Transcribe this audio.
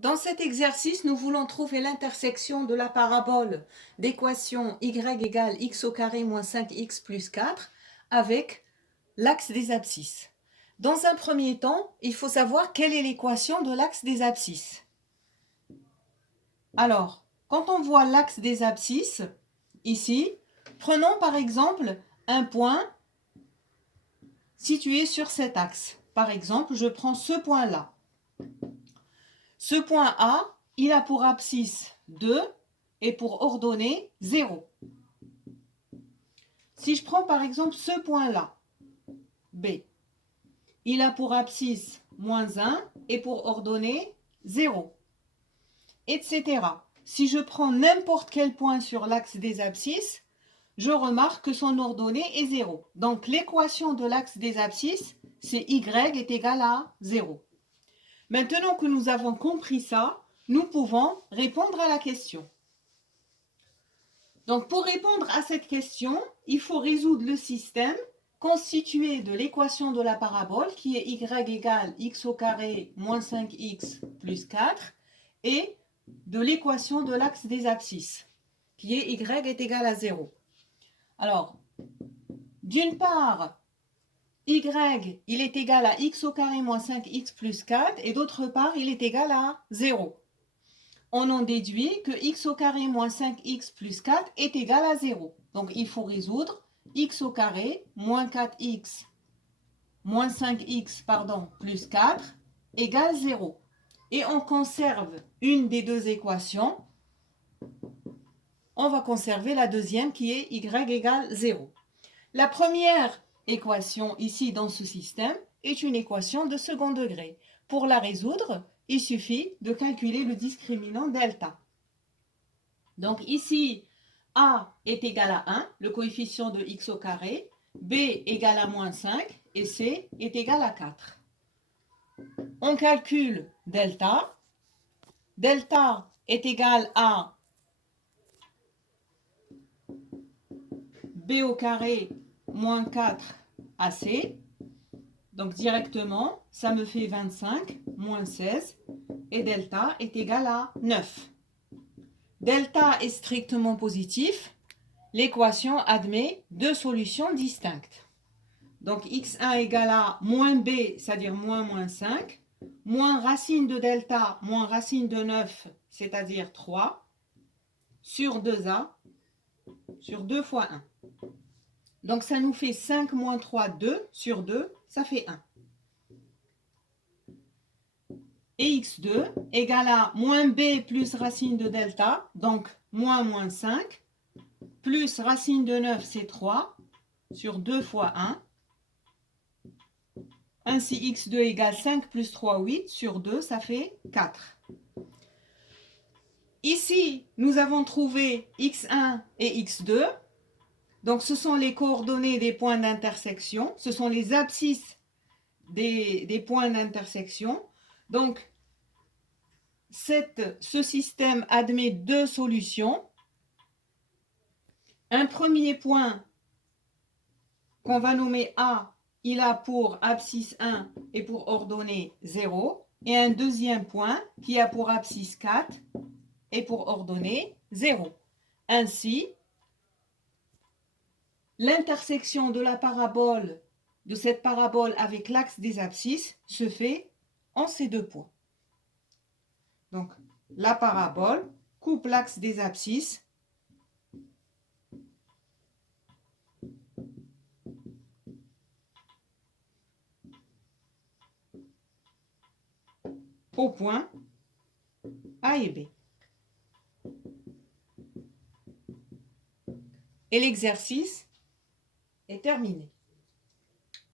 Dans cet exercice, nous voulons trouver l'intersection de la parabole d'équation y égale x au carré moins 5x plus 4 avec l'axe des abscisses. Dans un premier temps, il faut savoir quelle est l'équation de l'axe des abscisses. Alors, quand on voit l'axe des abscisses, ici, prenons par exemple un point situé sur cet axe. Par exemple, je prends ce point-là. Ce point A, il a pour abscisse 2 et pour ordonnée 0. Si je prends par exemple ce point-là, B, il a pour abscisse moins 1 et pour ordonnée 0, etc. Si je prends n'importe quel point sur l'axe des abscisses, je remarque que son ordonnée est 0. Donc l'équation de l'axe des abscisses, c'est y est égal à 0. Maintenant que nous avons compris ça, nous pouvons répondre à la question. Donc, pour répondre à cette question, il faut résoudre le système constitué de l'équation de la parabole qui est y égale x au carré moins 5x plus 4 et de l'équation de l'axe des abscisses qui est y est égal à 0. Alors, d'une part, y, il est égal à x au carré moins 5x plus 4 et d'autre part, il est égal à 0. On en déduit que x au carré moins 5x plus 4 est égal à 0. Donc, il faut résoudre x au carré moins 4x moins 5x plus 4 égale 0. Et on conserve une des deux équations. On va conserver la deuxième qui est y égale 0. La première équation ici dans ce système est une équation de second degré. Pour la résoudre, il suffit de calculer le discriminant delta. Donc ici, A est égal à 1, le coefficient de x au carré, B égale à moins 5 et C est égal à 4. On calcule delta. Delta est égal à B au carré moins 4 AC. Donc directement, ça me fait 25 moins 16 et delta est égal à 9. Delta est strictement positif. L'équation admet deux solutions distinctes. Donc x1 égale à moins b, c'est-à-dire moins 5, moins racine de delta, moins racine de 9, c'est-à-dire 3, sur 2a, sur 2 fois 1. Donc ça nous fait 5 moins 3, 2, sur 2, ça fait 1. Et x2 égale à moins b plus racine de delta, donc moins 5, plus racine de 9, c'est 3, sur 2 fois 1. Ainsi, x2 égale 5 plus 3, 8, sur 2, ça fait 4. Ici, nous avons trouvé x1 et x2. Donc, ce sont les coordonnées des points d'intersection. Ce sont les abscisses des points d'intersection. Donc, ce système admet deux solutions. Un premier point qu'on va nommer A, il a pour abscisse 1 et pour ordonnée 0. Et un deuxième point qui a pour abscisse 4 et pour ordonnée 0. Ainsi, l'intersection de la parabole, de cette parabole avec l'axe des abscisses se fait en ces deux points. Donc, la parabole coupe l'axe des abscisses aux points A et B. Et l'exercice est terminé.